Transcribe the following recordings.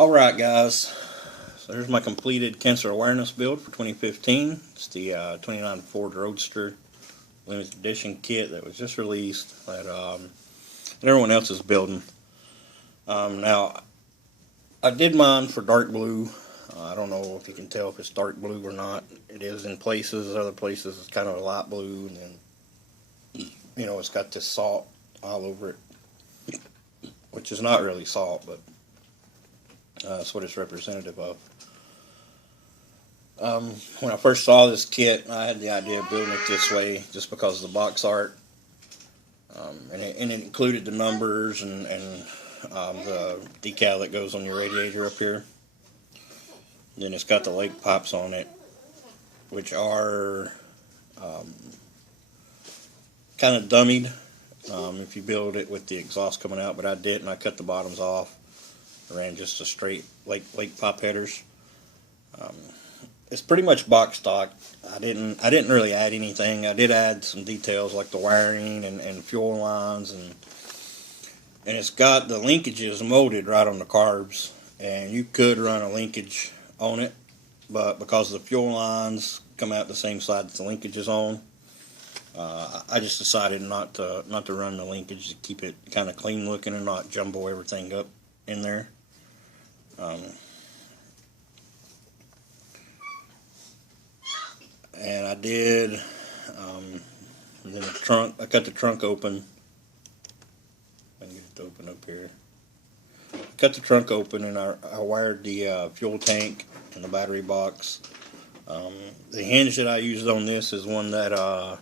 Alright guys, so here's my completed cancer awareness build for 2015. It's the 29 Ford Roadster limited edition kit that was just released that everyone else is building. Now, I did mine for dark blue. I don't know if you can tell if it's dark blue or not. It is in places, other places it's kind of a light blue, and then, you know, it's got this salt all over it, which is not really salt, but that's what it's representative of. When I first saw this kit, I had the idea of building it this way just because of the box art. And it included the numbers and the decal that goes on your radiator up here. Then it's got the lake pipes on it, which are kind of dummied if you build it with the exhaust coming out, but I didn't. I cut the bottoms off. I ran just a straight lake pipe headers. It's pretty much box stock. I didn't really add anything. I did add some details like the wiring and fuel lines, and it's got the linkages molded right on the carbs, and you could run a linkage on it, but because the fuel lines come out the same side that the linkage is on, I just decided not to run the linkage to keep it kind of clean looking and not jumbo everything up in there. And I did, and then the trunk, I cut the trunk open. I can get it to open up here. I cut the trunk open, and I wired the fuel tank and the battery box. The hinge that I used on this is one that I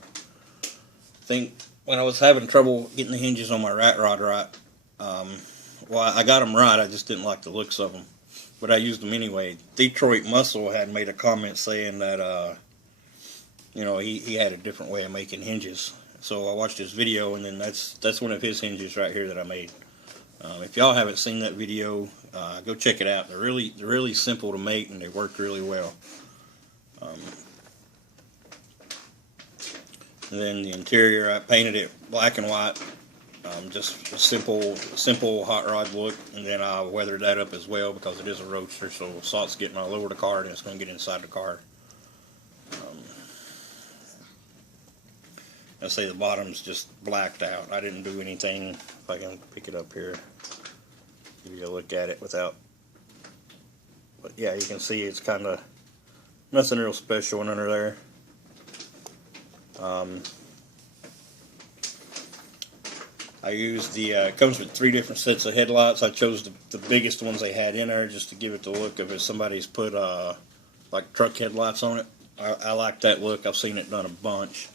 think when I was having trouble getting the hinges on my rat rod right, well, I got them right, I just didn't like the looks of them, but I used them anyway. Detroit Muscle had made a comment saying that you know, he had a different way of making hinges. So I watched his video, and then that's one of his hinges right here that I made. If y'all haven't seen that video, go check it out. They're really simple to make, and they work really well. And then the interior, I painted it black and white, just a simple hot rod look, and then I weathered that up as well because it is a roadster, so salt's getting all over the car and it's going to get inside the car. I say the bottom's just blacked out. I didn't do anything. If I can pick it up here, give you a look at it without. But yeah, you can see it's kind of nothing real special under there. I used it comes with 3 different sets of headlights. I chose the biggest ones they had in there just to give it the look of if somebody's put like truck headlights on it. I like that look. I've seen it done a bunch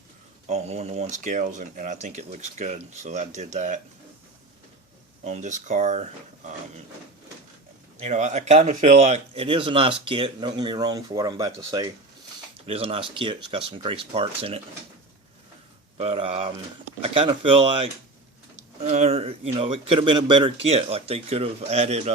on 1-to-1 scales, and I think it looks good, so I did that on this car. You know, I kind of feel like it is a nice kit. Don't get me wrong for what I'm about to say. It is a nice kit. It's got some great parts in it, but I kind of feel like you know, it could have been a better kit. Like they could have added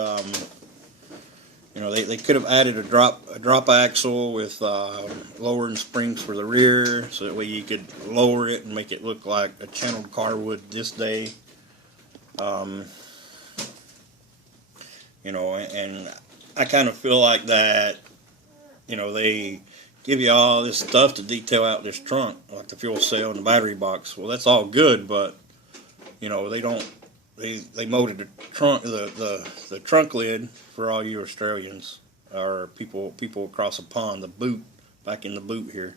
you know, they could have added a drop axle with lowering springs for the rear, so that way you could lower it and make it look like a channeled car would this day. You know, and I kind of feel like that, you know, they give you all this stuff to detail out this trunk, like the fuel cell and the battery box. Well, that's all good, but you know, they don't. They molded the trunk, the trunk lid for all you Australians or people across the pond. The boot, back in the boot here,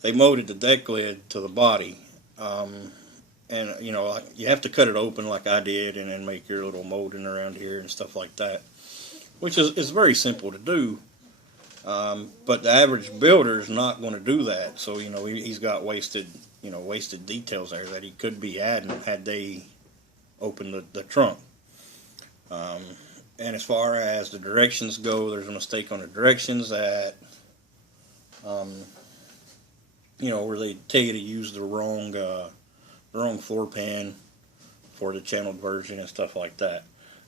they molded the deck lid to the body, and you know, you have to cut it open like I did, and then make your little molding around here and stuff like that, which is very simple to do. But the average builder is not going to do that. So you know, he's got wasted details there that he could be adding had they opened the trunk. And as far as the directions go, there's a mistake on the directions that, you know, where they tell you to use the wrong floor pan for the channeled version and stuff like that.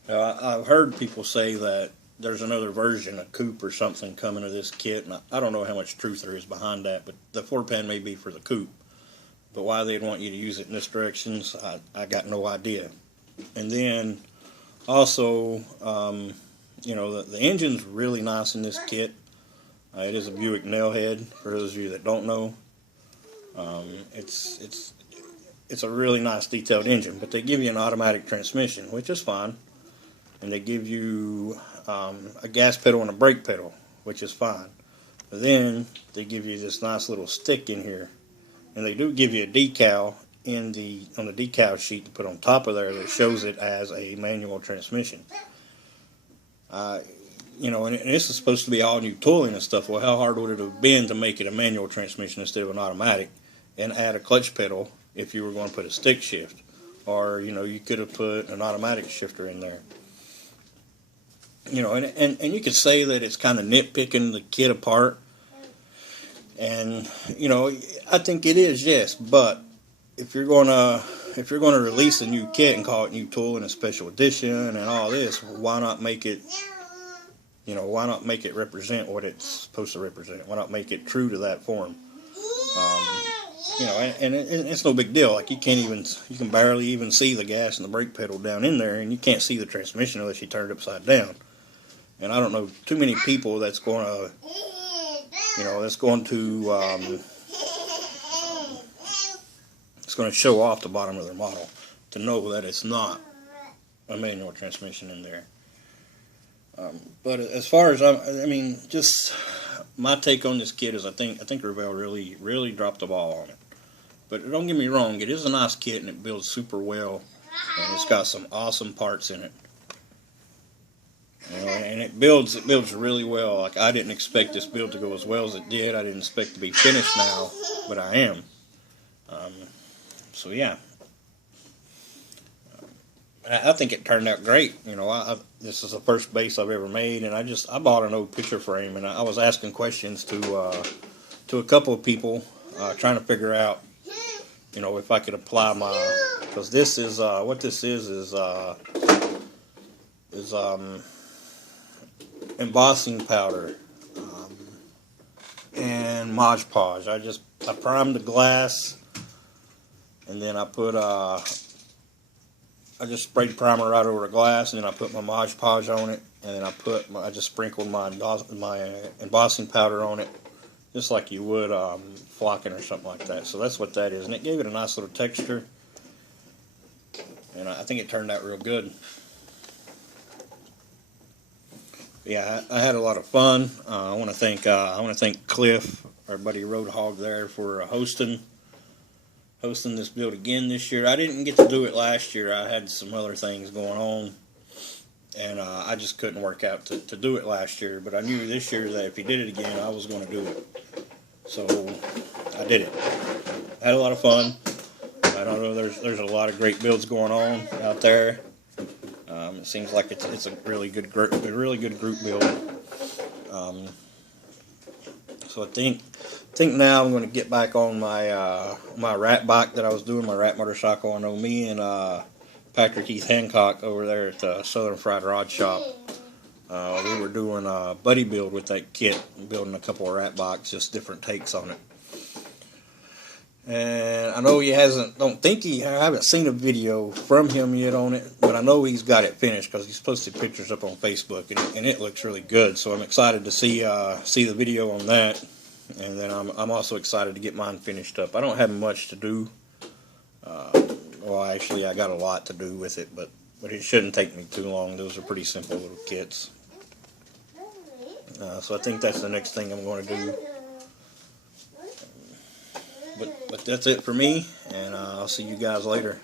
Now, I've heard people say that there's another version, a coupe or something, coming to this kit, and I don't know how much truth there is behind that, but the floor pan may be for the coupe. But why they'd want you to use it in this direction, I got no idea. And then Also, you know, the engine's really nice in this kit. It is a Buick Nailhead, for those of you that don't know. It's a really nice detailed engine, but they give you an automatic transmission, which is fine, and they give you a gas pedal and a brake pedal, which is fine. But then they give you this nice little stick in here, and they do give you a decal on the decal sheet to put on top of there that shows it as a manual transmission. You know, and this is supposed to be all new tooling and stuff. Well, how hard would it have been to make it a manual transmission instead of an automatic, and add a clutch pedal if you were going to put a stick shift? Or, you know, you could have put an automatic shifter in there. You know, and you could say that it's kind of nitpicking the kit apart. And, you know, I think it is, yes. But if you're going to release a new kit and call it new tool and a special edition and all this, why not make it, you know, why not make it represent what it's supposed to represent? Why not make it true to that form? You know, and it's no big deal. Like, you can barely even see the gas and the brake pedal down in there, and you can't see the transmission unless you turn it upside down. And I don't know too many people that's going to, you know, it's going to show off the bottom of their model to know that it's not a manual transmission in there. But as far as I mean, just my take on this kit is I think Revell really dropped the ball on it. But don't get me wrong, it is a nice kit and it builds super well, and it's got some awesome parts in it. You know, and it builds really well. Like, I didn't expect this build to go as well as it did. I didn't expect to be finished now, but I am. So yeah. I think it turned out great. You know, this is the first base I've ever made, and I bought an old picture frame, and I was asking questions to a couple of people, trying to figure out, you know, if I could apply because this is what this is embossing powder and Mod Podge. I primed the glass, and then I put I just sprayed primer right over the glass, and then I put my Mod Podge on it, and then I just sprinkled my embossing powder on it, just like you would flocking or something like that. So that's what that is, and it gave it a nice little texture, and I think it turned out real good. Yeah, I had a lot of fun. I want to thank Cliff, our buddy Roadhog there, for hosting this build again this year. I didn't get to do it last year. I had some other things going on, and I just couldn't work out to do it last year. But I knew this year that if he did it again, I was going to do it. So I did it. I had a lot of fun. I don't know. There's a lot of great builds going on out there. It seems like it's a really good group build. So I think now I'm going to get back on my rat bike that I was doing, my rat motorcycle. I know me and Patrick Keith Hancock over there at the Southern Fried Rod Shop, we were doing a buddy build with that kit, building a couple of rat bikes, just different takes on it. And I know I haven't seen a video from him yet on it, but I know he's got it finished because he's posted pictures up on Facebook, and it looks really good. So I'm excited to see the video on that, and then I'm also excited to get mine finished up. I don't have much to do. Well, actually, I got a lot to do with it, but it shouldn't take me too long. Those are pretty simple little kits. So I think that's the next thing I'm going to do. But that's it for me, and I'll see you guys later.